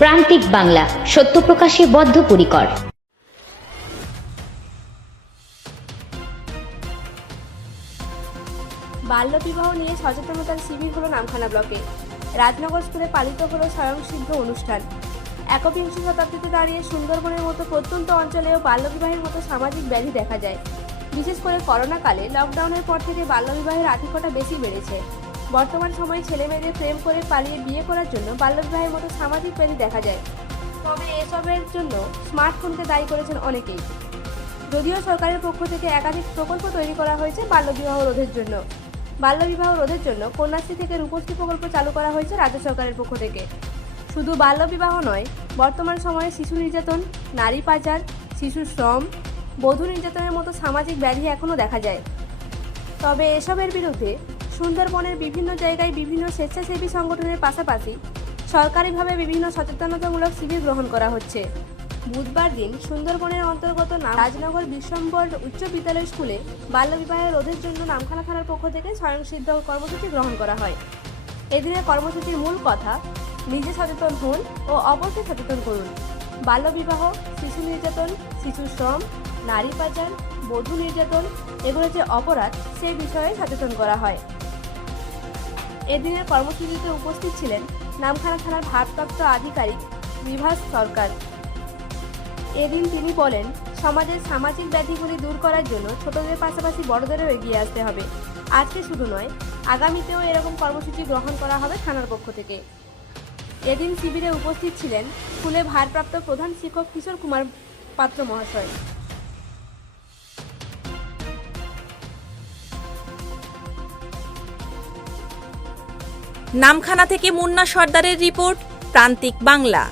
প্রান্তিক বাংলা, সত্য প্রকাশে বদ্ধপরিকর। বাল্যবিবাহ নিয়ে সচেতনতার শিবির হলো নামখানা ব্লকে। রাজনগর স্কুলে পালিত হলো স্বয়ংসিদ্ধ অনুষ্ঠান। একবিংশ শতাব্দীতে দাঁড়িয়ে সুন্দরবনের মতো প্রত্যন্ত অঞ্চলেও বাল্যবিবাহের মতো সামাজিক ব্যাধি দেখা যায়। বিশেষ করে করোনাকালে লকডাউনের পর থেকে বাল্যবিবাহের আধিক্যতা বেশি বেড়েছে। বর্তমান সময়ে ছেলেমেয়েদের প্রেম করে পালিয়ে বিয়ে করার জন্য বাল্যবিবাহের মতো সামাজিক ব্যাধি দেখা যায়। তবে এসবের জন্য স্মার্টফোনকে দায়ী করেছেন অনেকেই। যদিও সরকারের পক্ষ থেকে একাধিক প্রকল্প তৈরি করা হয়েছে বাল্যবিবাহ রোধের জন্য। বাল্যবিবাহ রোধের জন্য কন্যাশ্রী থেকে রূপশ্রী প্রকল্প চালু করা হয়েছে রাজ্য সরকারের পক্ষ থেকে। শুধু বাল্যবিবাহ নয়, বর্তমান সময়ে শিশু নির্যাতন, নারী পাচার, শিশু শ্রম, বধূ নির্যাতনের মতো সামাজিক ব্যাধি এখনও দেখা যায়। তবে এসবের বিরুদ্ধে সুন্দরবনের বিভিন্ন জায়গায় বিভিন্ন স্বেচ্ছাসেবী সংগঠনের পাশাপাশি সরকারিভাবে বিভিন্ন সচেতনতামূলক শিবির গ্রহণ করা হচ্ছে। বুধবার দিন সুন্দরবনের অন্তর্গত রাজনগর বিশ্বম্বর উচ্চ বিদ্যালয় স্কুলে বাল্যবিবাহের রোধের জন্য নামখানা থানার পক্ষ থেকে স্বয়ংসিদ্ধ কর্মসূচি গ্রহণ করা হয়। এদিনের কর্মসূচির মূল কথা, নিজে সচেতন হন ও অপরকে সচেতন করুন। বাল্যবিবাহ, শিশু নির্যাতন, শিশু শ্রম, নারী পাচার, বধূ নির্যাতন এগুলো যে অপরাধ সেই বিষয়ে সচেতন করা হয়। এদিনের কর্মসূচিতে উপস্থিত ছিলেন নামখানা থানার ভারপ্রাপ্ত আধিকারিক বিভাস সরকার। এদিন তিনি বলেন, সমাজের সামাজিক ব্যাধিগুলি দূর করার জন্য ছোটদের পাশাপাশি বড়দেরও এগিয়ে আসতে হবে। আজকে শুধু নয়, আগামীতেও এরকম কর্মসূচি গ্রহণ করা হবে থানার পক্ষ থেকে। এদিন শিবিরে উপস্থিত ছিলেন স্কুলে ভারপ্রাপ্ত প্রধান শিক্ষক কিশোর কুমার পাত্র মহাশয়। নামখানা থেকে মুন্না সর্দারের রিপোর্ট, প্রান্তিক বাংলা।